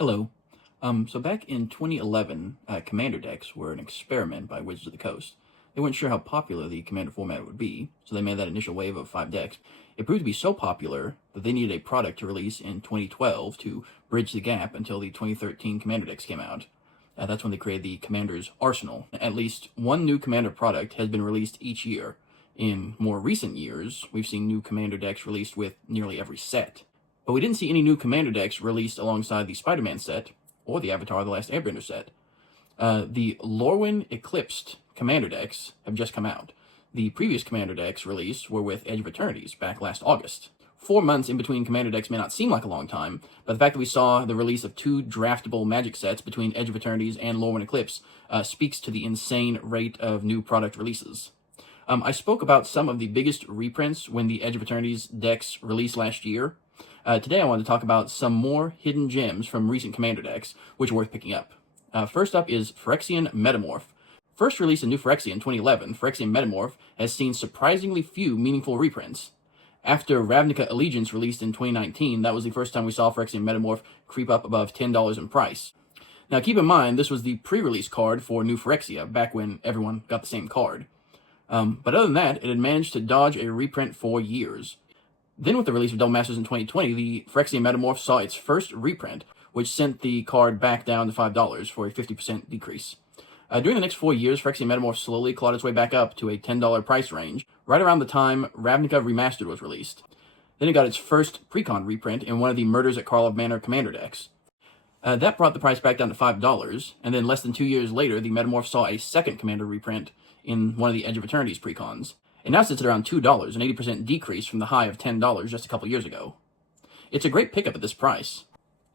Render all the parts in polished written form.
Hello. So back in 2011, Commander decks were an experiment by Wizards of the Coast. They weren't sure how popular the Commander format would be, so they made that initial wave of 5 decks. It proved to be so popular that they needed a product to release in 2012 to bridge the gap until the 2013 Commander decks came out. That's when they created the Commander's Arsenal. At least one new Commander product has been released each year. In more recent years, we've seen new Commander decks released with nearly every set. But we didn't see any new Commander decks released alongside the Spider-Man set or the Avatar: The Last Airbender set. The Lurin Eclipsed Commander decks have just come out. The previous Commander decks released were with Edge of Eternities back last August. 4 months in between Commander decks may not seem like a long time, but the fact that we saw the release of 2 draftable Magic sets between Edge of Eternities and Lurin Eclipse speaks to the insane rate of new product releases. I spoke about some of the biggest reprints when the Edge of Eternities decks released last year. Today I want to talk about some more hidden gems from recent Commander decks, which are worth picking up. First up is Phyrexian Metamorph. First released a new Phyrexia in 2011, Phyrexian Metamorph has seen surprisingly few meaningful reprints. After Ravnica Allegiance released in 2019, that was the first time we saw Phyrexian Metamorph creep up above $10 in price. Now keep in mind, this was the pre-release card for New Phyrexia, back when everyone got the same card. But other than that, it had managed to dodge a reprint for years. Then with the release of Double Masters in 2020, the Phyrexian Metamorph saw its first reprint, which sent the card back down to $5 for a 50% decrease. During the next 4 years, Phyrexian Metamorph slowly clawed its way back up to a $10 price range, right around the time Ravnica Remastered was released. Then it got its first Precon reprint in one of the Murders at Karlov Manor Commander decks. That brought the price back down to $5, and then less than 2 years later, the Metamorph saw a second Commander reprint in one of the Edge of Eternities Precons. It now sits at around $2, an 80% decrease from the high of $10 just a couple years ago. It's a great pickup at this price.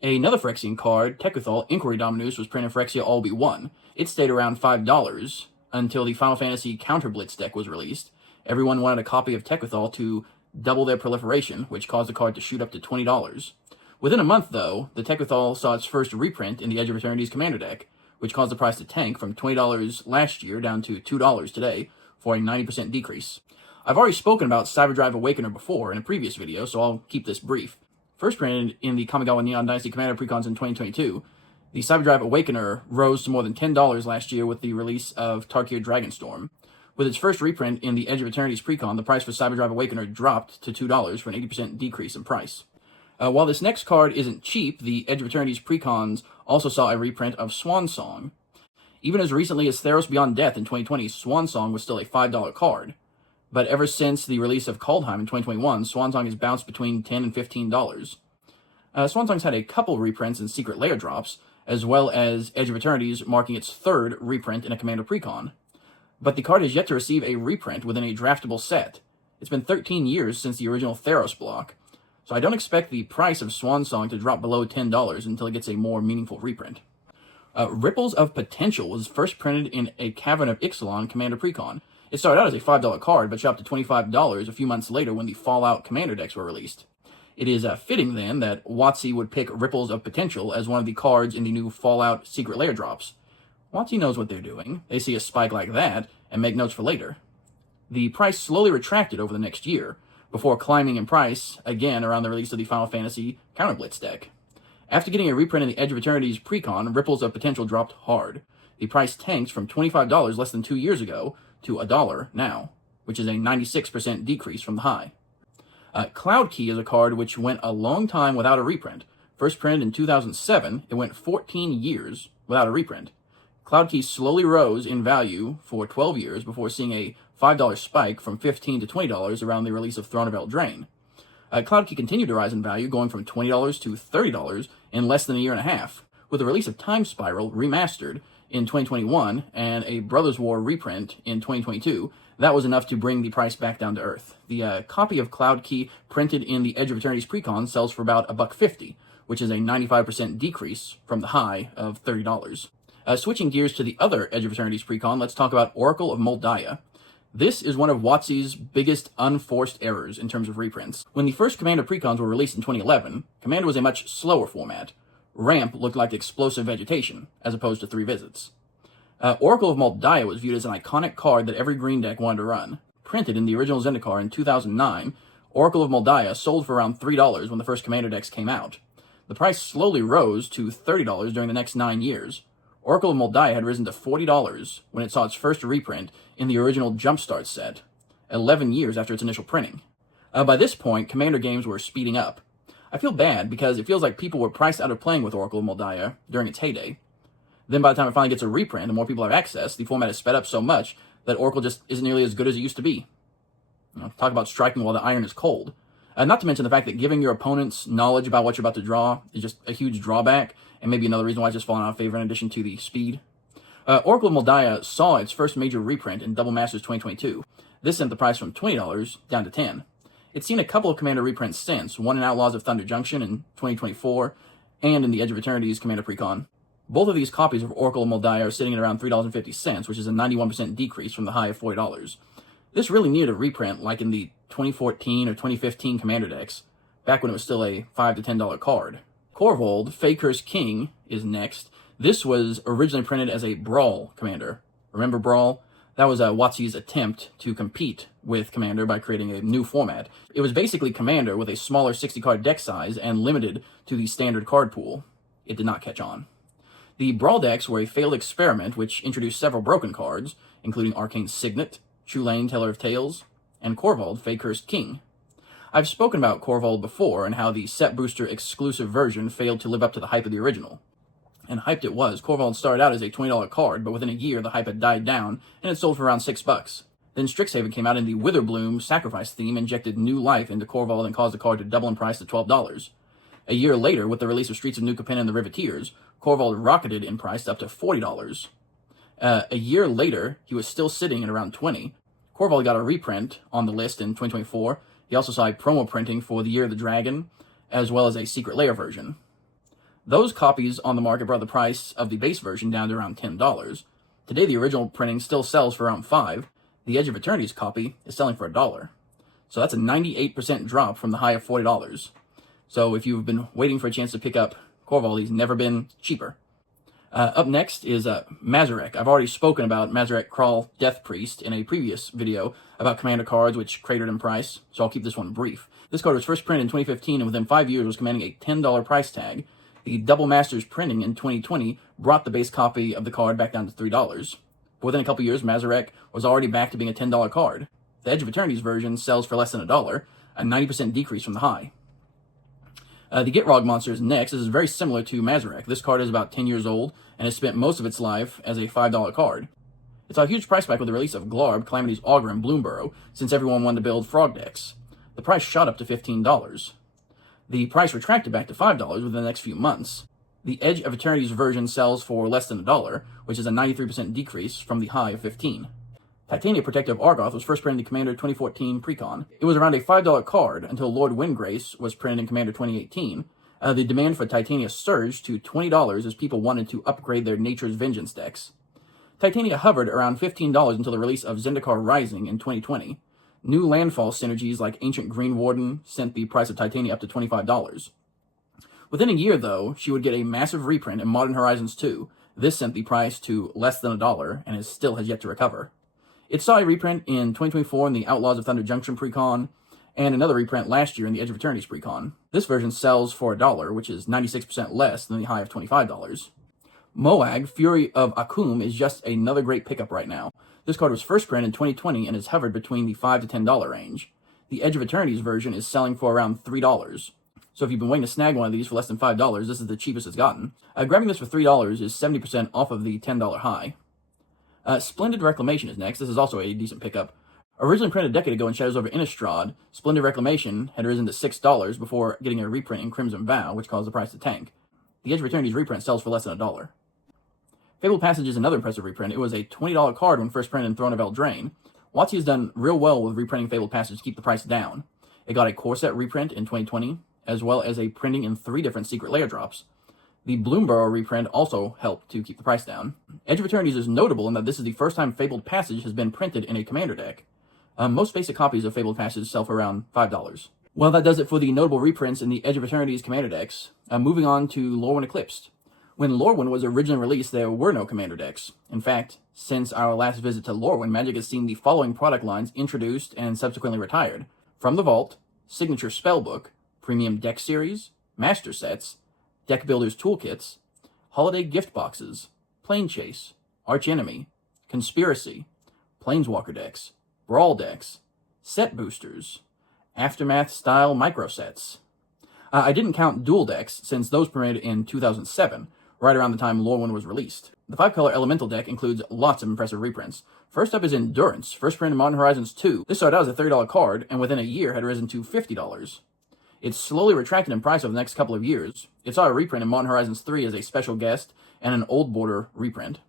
Another Phyrexian card, Tekuthal Inquiry Dominus, was printed in Phyrexia All Be One. It stayed around $5 until the Final Fantasy Counter Blitz deck was released. Everyone wanted a copy of Tekuthal to double their proliferation, which caused the card to shoot up to $20. Within a month, though, the Tekuthal saw its first reprint in the Edge of Eternities Commander deck, which caused the price to tank from $20 last year down to $2 today, for a 90% decrease. I've already spoken about Cyberdrive Awakener before in a previous video, so I'll keep this brief. First printed in the Kamigawa Neon Dynasty Commander Precons in 2022, the Cyberdrive Awakener rose to more than $10 last year with the release of Tarkir Dragonstorm. With its first reprint in the Edge of Eternities Precon, the price for Cyberdrive Awakener dropped to $2 for an 80% decrease in price. While this next card isn't cheap, the Edge of Eternities Precons also saw a reprint of Swan Song. Even as recently as Theros Beyond Death in 2020, Swan Song was still a $5 card. But ever since the release of Kaldheim in 2021, Swan Song has bounced between $10 and $15. Swan Song's had a couple reprints in Secret Lair drops, as well as Edge of Eternities marking its third reprint in a Commander Precon. But the card has yet to receive a reprint within a draftable set. It's been 13 years since the original Theros block, so I don't expect the price of Swan Song to drop below $10 until it gets a more meaningful reprint. Ripples of Potential was first printed in a Cavern of Ixalan Commander Precon. It started out as a $5 card, but dropped to $25 a few months later when the Fallout Commander decks were released. It is fitting, then, that WotC would pick Ripples of Potential as one of the cards in the new Fallout Secret Lair drops. WotC knows what they're doing. They see a spike like that and make notes for later. The price slowly retracted over the next year, before climbing in price again around the release of the Final Fantasy Counter Blitz deck. After getting a reprint in the Edge of Eternities Precon, Ripples of Potential dropped hard. The price tanked from $25 less than 2 years ago to $1 now, which is a 96% decrease from the high. Cloud Key is a card which went a long time without a reprint. First printed in 2007, it went 14 years without a reprint. Cloud Key slowly rose in value for 12 years before seeing a $5 spike from $15 to $20 around the release of Throne of Eldraine. Cloud Key continued to rise in value, going from $20 to $30 in less than a year and a half. With the release of Time Spiral Remastered in 2021 and a Brothers War reprint in 2022, that was enough to bring the price back down to earth. The copy of Cloud Key printed in the Edge of Eternities Precon sells for about $1.50, which is a 95% decrease from the high of $30. Switching gears to the other Edge of Eternities Precon, let's talk about Oracle of Moldiah. This is one of WotC's biggest unforced errors in terms of reprints. When the first Commander Precons were released in 2011, Commander was a much slower format. Ramp looked like explosive vegetation, as opposed to 3 visits. Oracle of Moldiah was viewed as an iconic card that every green deck wanted to run. Printed in the original Zendikar in 2009, Oracle of Moldiah sold for around $3 when the first Commander decks came out. The price slowly rose to $30 during the next 9 years. Oracle of Moldiah had risen to $40 when it saw its first reprint in the original Jumpstart set, 11 years after its initial printing. By this point, Commander games were speeding up. I feel bad because it feels like people were priced out of playing with Oracle of Moldiah during its heyday. Then by the time it finally gets a reprint and more people have access, the format is sped up so much that Oracle just isn't nearly as good as it used to be. Talk about striking while the iron is cold. Not to mention the fact that giving your opponents knowledge about what you're about to draw is just a huge drawback, and maybe another reason why it's just fallen out of favor in addition to the speed. Oracle of Moldiah saw its first major reprint in Double Masters 2022. This sent the price from $20 down to $10. It's seen a couple of Commander reprints since, one in Outlaws of Thunder Junction in 2024, and in the Edge of Eternities Commander Precon. Both of these copies of Oracle of Moldiah are sitting at around $3.50, which is a 91% decrease from the high of $40. This really needed a reprint like in the 2014 or 2015 Commander decks, back when it was still a $5 to $10 card. Korvold, Faker's King, is next. This was originally printed as a Brawl Commander. Remember Brawl? That was WotC's attempt to compete with Commander by creating a new format. It was basically Commander with a smaller 60-card deck size and limited to the standard card pool. It did not catch on. The Brawl decks were a failed experiment which introduced several broken cards, including Arcane Signet, Trulane, Teller of Tales, and Korvold, Faker's King. I've spoken about Korvold before and how the Set Booster exclusive version failed to live up to the hype of the original. And hyped it was. Korvold started out as a $20 card, but within a year the hype had died down, and it sold for around $6. Then Strixhaven came out in the Witherbloom Sacrifice theme, injected new life into Korvold, and caused the card to double in price to $12. A year later, with the release of Streets of New Capenna and the Riveteers, Korvold rocketed in price up to $40. A year later, he was still sitting at around $20. Korvold got a reprint on the list in 2024. He also saw a promo printing for the Year of the Dragon, as well as a Secret Lair version. Those copies on the market brought the price of the base version down to around $10. Today, the original printing still sells for around $5. The Edge of Eternities copy is selling for $1. So that's a 98% drop from the high of $40. So if you've been waiting for a chance to pick up Korvold, he's never been cheaper. Up next is Mazarek. I've already spoken about Mazarek Kral Death Priest in a previous video about Commander cards which cratered in price, so I'll keep this one brief. This card was first printed in 2015 and within 5 years was commanding a $10 price tag. The Double Masters printing in 2020 brought the base copy of the card back down to $3. But within a couple years, Mazarek was already back to being a $10 card. The Edge of Eternities version sells for less than $1, a 90% decrease from the high. The Gitrog monster is next. This is very similar to Mazarek. This card is about 10 years old and has spent most of its life as a $5 card. It saw a huge price spike with the release of Glarb, Calamity's Augur, and Bloomburrow, since everyone wanted to build frog decks. The price shot up to $15. The price retracted back to $5 within the next few months. The Edge of Eternities version sells for less than $1, which is a 93% decrease from the high of $15. Titania Protective Argoth was first printed in Commander 2014 Precon. It was around a $5 card until Lord Windgrace was printed in Commander 2018. The demand for Titania surged to $20 as people wanted to upgrade their Nature's Vengeance decks. Titania hovered around $15 until the release of Zendikar Rising in 2020. New landfall synergies like Ancient Green Warden sent the price of Titania up to $25. Within a year, though, she would get a massive reprint in Modern Horizons 2. This sent the price to less than $1 and still has yet to recover. It saw a reprint in 2024 in the Outlaws of Thunder Junction Precon, and another reprint last year in the Edge of Eternities Precon. This version sells for $1, which is 96% less than the high of $25. Moag, Fury of Akum, is just another great pickup right now. This card was first printed in 2020 and has hovered between the $5 to $10 range. The Edge of Eternities version is selling for around $3. So if you've been waiting to snag one of these for less than $5, this is the cheapest it's gotten. Grabbing this for $3 is 70% off of the $10 high. Splendid Reclamation is next. This is also a decent pickup. Originally printed a decade ago in Shadows over Innistrad, Splendid Reclamation had risen to $6 before getting a reprint in Crimson Vow, which caused the price to tank. The Edge of Eternities reprint sells for less than $1. Fabled Passage is another impressive reprint. It was a $20 card when first printed in Throne of Eldraine. WotC has done real well with reprinting Fabled Passage to keep the price down. It got a core set reprint in 2020, as well as a printing in 3 different Secret Lair drops. The Bloomburrow reprint also helped to keep the price down. Edge of Eternities is notable in that this is the first time Fabled Passage has been printed in a Commander deck. Most basic copies of Fabled Passage sell for around $5. Well, that does it for the notable reprints in the Edge of Eternities Commander decks. Moving on to Lurin Eclipsed. When Lorwyn was originally released, there were no Commander decks. In fact, since our last visit to Lorwyn, Magic has seen the following product lines introduced and subsequently retired. From the Vault, Signature Spellbook, Premium Deck Series, Master Sets, deck builders toolkits, holiday gift boxes, Plane Chase, Arch Enemy, Conspiracy, Planeswalker decks, Brawl decks, set boosters, Aftermath-style micro sets. I didn't count dual decks, since those premiered in 2007, right around the time Lorwyn was released. The 5-color Elemental deck includes lots of impressive reprints. First up is Endurance, first printed in Modern Horizons 2. This started out as a $30 card, and within a year had risen to $50. It's slowly retracted in price over the next couple of years. It saw a reprint in Modern Horizons 3 as a special guest, and an Old Border reprint.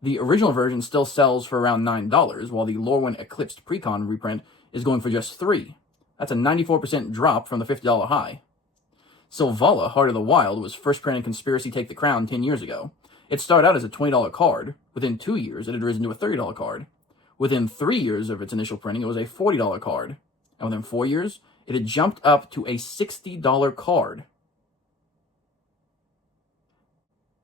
The original version still sells for around $9, while the Lurin Eclipsed Precon reprint is going for just $3. That's a 94% drop from the $50 high. Sylvala, Heart of the Wild, was first printed in Conspiracy Take the Crown 10 years ago. It started out as a $20 card. Within 2 years, it had risen to a $30 card. Within 3 years of its initial printing, it was a $40 card. And within 4 years, it had jumped up to a $60 card.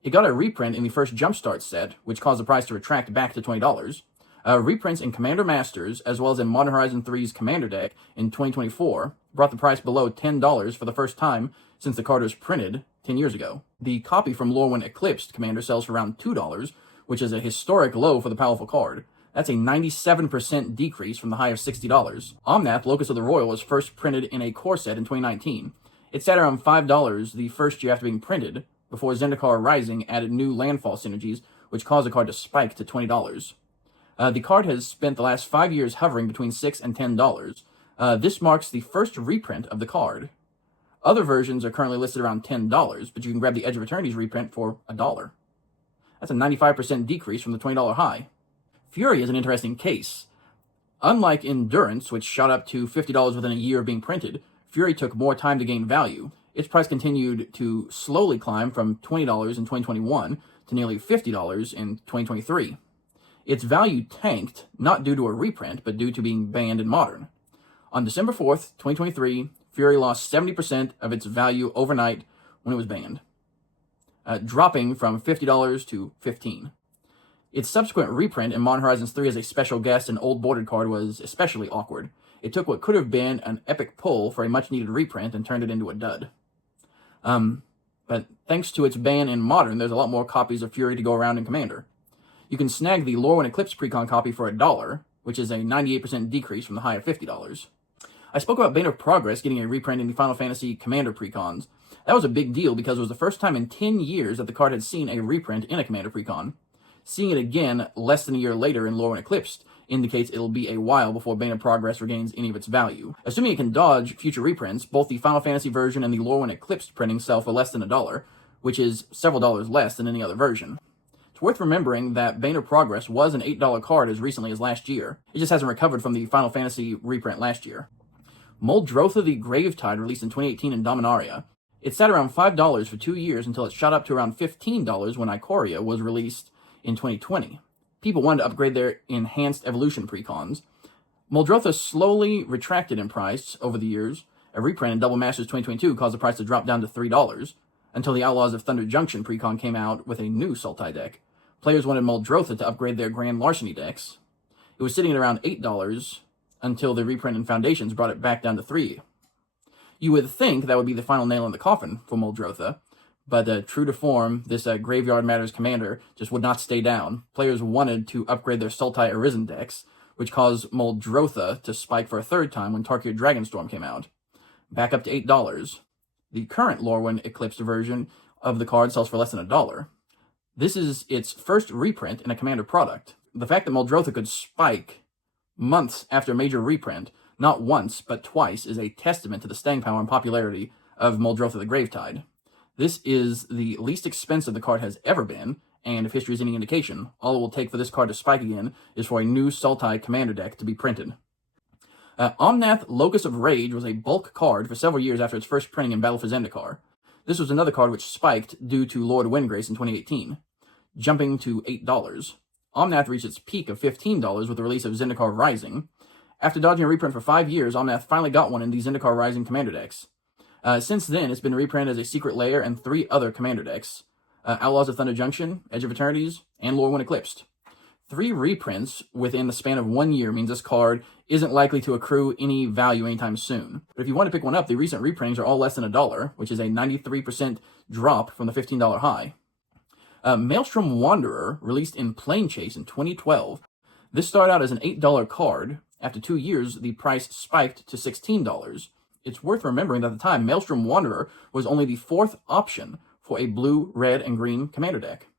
It got a reprint in the first Jumpstart set, which caused the price to retract back to $20. Reprints in Commander Masters, as well as in Modern Horizon 3's Commander deck in 2024, brought the price below $10 for the first time since the card was printed 10 years ago. The copy from Lurin Eclipsed Commander sells for around $2, which is a historic low for the powerful card. That's a 97% decrease from the high of $60. Omnath, Locus of the Royal, was first printed in a core set in 2019. It sat around $5 the first year after being printed, before Zendikar Rising added new landfall synergies, which caused the card to spike to $20. The card has spent the last 5 years hovering between $6 and $10. This marks the first reprint of the card. Other versions are currently listed around $10, but you can grab the Edge of Eternities reprint for $1. That's a 95% decrease from the $20 high. Fury is an interesting case. Unlike Endurance, which shot up to $50 within a year of being printed, Fury took more time to gain value. Its price continued to slowly climb from $20 in 2021 to nearly $50 in 2023. Its value tanked, not due to a reprint, but due to being banned in Modern. On December 4th, 2023, Fury lost 70% of its value overnight when it was banned, dropping from $50 to $15. Its subsequent reprint in Modern Horizons 3 as a special guest and Old Bordered card was especially awkward. It took what could have been an epic pull for a much-needed reprint and turned it into a dud. But thanks to its ban in Modern, there's a lot more copies of Fury to go around in Commander. You can snag the Lurin Eclipsed Precon copy for $1, which is a 98% decrease from the high of $50. I spoke about Bane of Progress getting a reprint in the Final Fantasy Commander Precons. That was a big deal because it was the first time in 10 years that the card had seen a reprint in a Commander Precon. Seeing it again less than a year later in Lurin Eclipsed indicates it'll be a while before Bane of Progress regains any of its value. Assuming it can dodge future reprints, both the Final Fantasy version and the Lurin Eclipsed printing sell for less than $1, which is several dollars less than any other version. It's worth remembering that Bane of Progress was an $8 card as recently as last year. It just hasn't recovered from the Final Fantasy reprint last year. Muldrotha the Gravetide released in 2018 in Dominaria. It sat around $5 for 2 years until it shot up to around $15 when Ikoria was released in 2020. People wanted to upgrade their enhanced evolution precons. Muldrotha slowly retracted in price over the years. A reprint in Double Masters 2022 caused the price to drop down to $3, until the Outlaws of Thunder Junction precon came out with a new Sultai deck. Players wanted Muldrotha to upgrade their Grand Larceny decks. It was sitting at around $8 until the reprint in Foundations brought it back down to $3. You would think that would be the final nail in the coffin for Muldrotha, but true to form, this Graveyard Matters commander just would not stay down. Players wanted to upgrade their Sultai Arisen decks, which caused Muldrotha to spike for a third time when Tarkir Dragonstorm came out, back up to $8. The current Lurin Eclipsed version of the card sells for less than $1. This is its first reprint in a Commander product. The fact that Muldrotha could spike months after a major reprint, not once, but twice, is a testament to the staying power and popularity of Muldrotha the Gravetide. This is the least expensive the card has ever been, and if history is any indication, all it will take for this card to spike again is for a new Sultai Commander deck to be printed. Omnath Locus of Rage was a bulk card for several years after its first printing in Battle for Zendikar. This was another card which spiked due to Lord Windgrace in 2018, jumping to $8. Omnath reached its peak of $15 with the release of Zendikar Rising. After dodging a reprint for 5 years, Omnath finally got one in the Zendikar Rising Commander decks. Since then, it's been reprinted as a Secret Lair and 3 other Commander decks, Outlaws of Thunder Junction, Edge of Eternities, and Lurin Eclipsed. 3 reprints within the span of 1 year means this card isn't likely to accrue any value anytime soon. But if you want to pick one up, the recent reprintings are all less than $1, which is a 93% drop from the $15 high. Maelstrom Wanderer, released in Plane Chase in 2012. This started out as an $8 card. After 2 years, the price spiked to $16. It's worth remembering that at the time, Maelstrom Wanderer was only the 4th option for a blue, red, and green commander deck.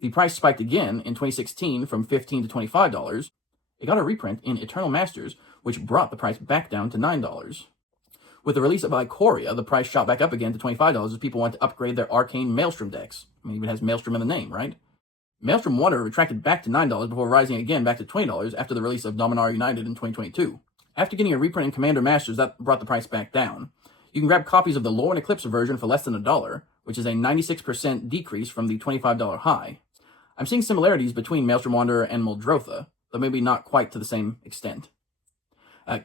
The price spiked again in 2016 from $15 to $25. It got a reprint in Eternal Masters, which brought the price back down to $9. With the release of Ikoria, the price shot back up again to $25 as people want to upgrade their Arcane Maelstrom decks. I mean, it even has Maelstrom in the name, right? Maelstrom Wanderer retracted back to $9 before rising again back to $20 after the release of Dominaria United in 2022. After getting a reprint in Commander Masters, that brought the price back down. You can grab copies of the Lurin Eclipsed version for less than $1, which is a 96% decrease from the $25 high. I'm seeing similarities between Maelstrom Wanderer and Muldrotha, though maybe not quite to the same extent.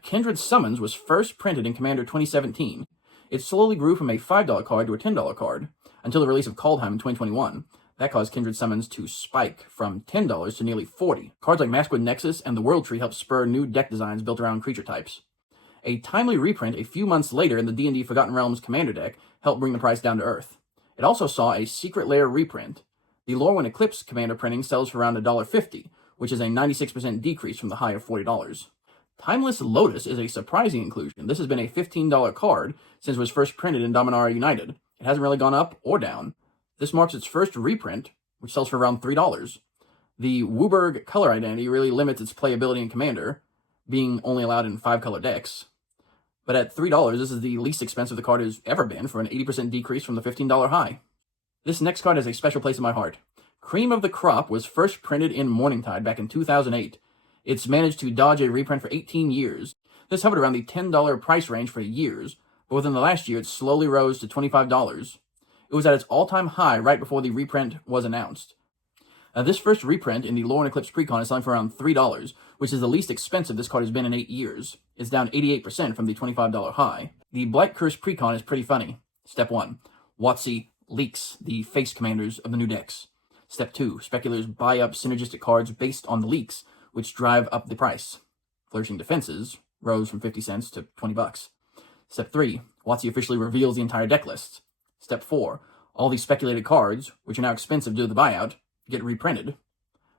Kindred Summons was first printed in Commander 2017. It slowly grew from a $5 card to a $10 card, until the release of Kaldheim in 2021. That caused Kindred Summons to spike from $10 to nearly $40. Cards like Maskwood Nexus and the World Tree helped spur new deck designs built around creature types. A timely reprint a few months later in the D&D Forgotten Realms Commander deck helped bring the price down to earth. It also saw a Secret Lair reprint. The Lurin Eclipsed Commander printing sells for around $1.50, which is a 96% decrease from the high of $40. Timeless Lotus is a surprising inclusion. This has been a $15 card since it was first printed in Dominaria United. It hasn't really gone up or down. This marks its first reprint, which sells for around $3. The Wooburg color identity really limits its playability in Commander, being only allowed in 5-color decks. But at $3, this is the least expensive the card has ever been, for an 80% decrease from the $15 high. This next card has a special place in my heart. Cream of the Crop was first printed in Morningtide back in 2008. It's managed to dodge a reprint for 18 years. This hovered around the $10 price range for years, but within the last year it slowly rose to $25. It was at its all-time high right before the reprint was announced. This first reprint in the Lurin Eclipsed Precon is selling for around $3, which is the least expensive this card has been in 8 years. It's down 88% from the $25 high. The Blight Curse Precon is pretty funny. Step 1. WotC leaks the face commanders of the new decks. Step 2. Speculators buy up synergistic cards based on the leaks, which drive up the price. Flourishing Defenses rose from 50 cents to $20. Step 3. WotC officially reveals the entire deck list. Step 4. All these speculated cards, which are now expensive due to the buyout, get reprinted.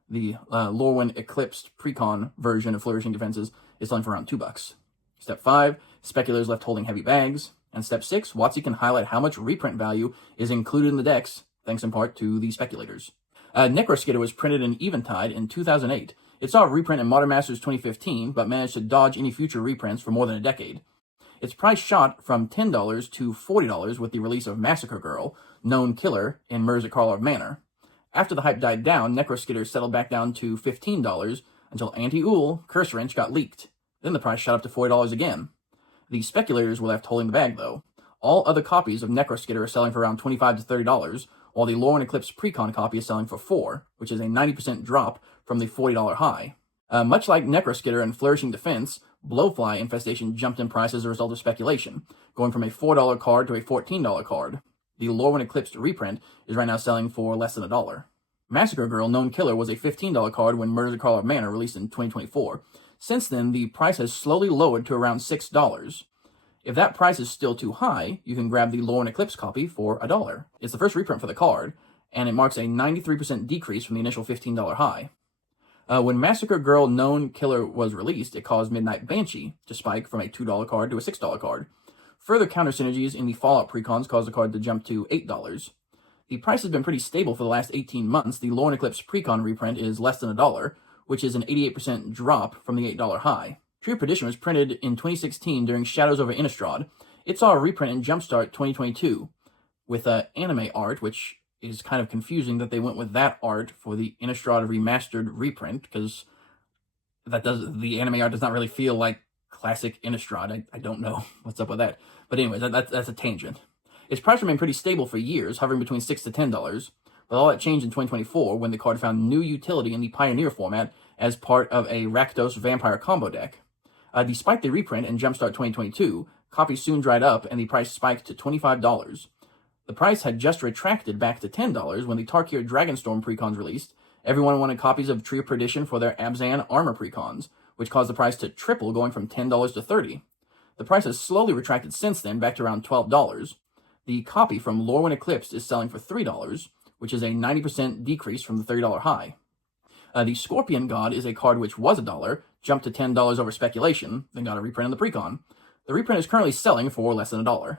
The Lurin Eclipsed Precon version of Flourishing Defenses is selling for around $2. Step 5. Speculators left holding heavy bags. And Step 6. WotC can highlight how much reprint value is included in the decks, thanks in part to the speculators. Necroskidder was printed in Eventide in 2008. It saw a reprint in Modern Masters 2015, but managed to dodge any future reprints for more than a decade. Its price shot from $10 to $40 with the release of Massacre Girl, Known Killer, in Merz Karlov Manor. After the hype died down, Necroskidder settled back down to $15 until Anti-Ul Curse Wrench got leaked. Then the price shot up to $40 again. The speculators were left holding the bag, though. All other copies of Necroskidder are selling for around $25 to $30, while the Lurin Eclipsed Precon copy is selling for $4, which is a 90% drop from the $40 high. Much like Necroskidder and Flourishing Defense, Blowfly Infestation jumped in price as a result of speculation, going from a $4 card to a $14 card. The Lurin Eclipsed reprint is right now selling for less than $1. Massacre Girl Known Killer was a $15 card when Murder Karlov Manor released in 2024. Since then, the price has slowly lowered to around $6. If that price is still too high, you can grab the Lurin Eclipse copy for $1. It's the first reprint for the card, and it marks a 93% decrease from the initial $15 high. When Massacre Girl Known Killer was released, it caused Midnight Banshee to spike from a $2 card to a $6 card. Further counter synergies in the Fallout Precons caused the card to jump to $8. The price has been pretty stable for the last 18 months. The Lurin Eclipse Precon reprint is less than $1, which is an 88% drop from the $8 high. Tree of Perdition was printed in 2016 during Shadows over Innistrad. It saw a reprint in Jumpstart 2022 with anime art, which is kind of confusing that they went with that art for the Innistrad Remastered reprint, because the anime art does not really feel like classic Innistrad. I don't know what's up with that. But anyway, that's a tangent. Its price remained pretty stable for years, hovering between $6 to $10, but all that changed in 2024 when the card found new utility in the Pioneer format as part of a Rakdos Vampire combo deck. Despite the reprint in Jumpstart 2022, copies soon dried up and the price spiked to $25. The price had just retracted back to $10 when the Tarkir Dragonstorm precons released, Everyone wanted copies of Tree of Perdition for their Abzan armor precons, which caused the price to triple, going from $10 to $30. The price has slowly retracted since then, back to around $12. The copy from Lurin Eclipsed is selling for $3, which is a 90% decrease from the $30 high. The Scorpion God is a card which was $1, jumped to $10 over speculation, then got a reprint in the Precon. The reprint is currently selling for less than $1.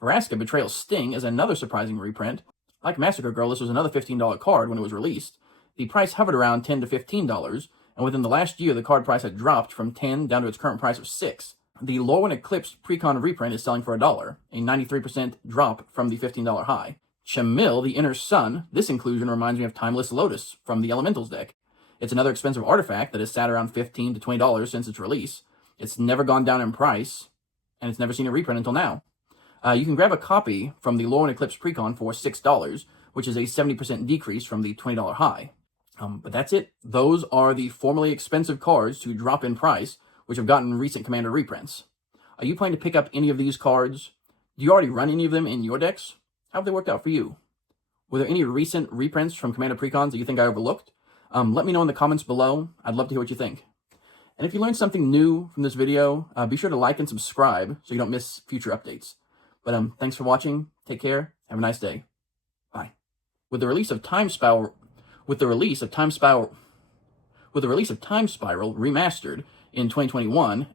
Vraska Betrayal Sting is another surprising reprint. Like Massacre Girl, this was another $15 card when it was released. The price hovered around $10 to $15, and within the last year, the card price had dropped from $10 down to its current price of $6. The Lurin Eclipsed Precon reprint is selling for $1, a 93% drop from the $15 high. Chamil, the Inner Sun, this inclusion reminds me of Timeless Lotus from the Elementals deck. It's another expensive artifact that has sat around $15 to $20 since its release. It's never gone down in price, and it's never seen a reprint until now. You can grab a copy from the Lurin Eclipsed Precon for $6, which is a 70% decrease from the $20 high. But that's it. Those are the formerly expensive cards to drop in price, which have gotten recent Commander reprints. Are you planning to pick up any of these cards? Do you already run any of them in your decks? How have they worked out for you? Were there any recent reprints from Commander Precons that you think I overlooked? Let me know in the comments below. I'd love to hear what you think. And if you learned something new from this video, be sure to like and subscribe so you don't miss future updates. But thanks for watching. Take care. Have a nice day. Bye. With the release of Time Spiral Remastered in 2021,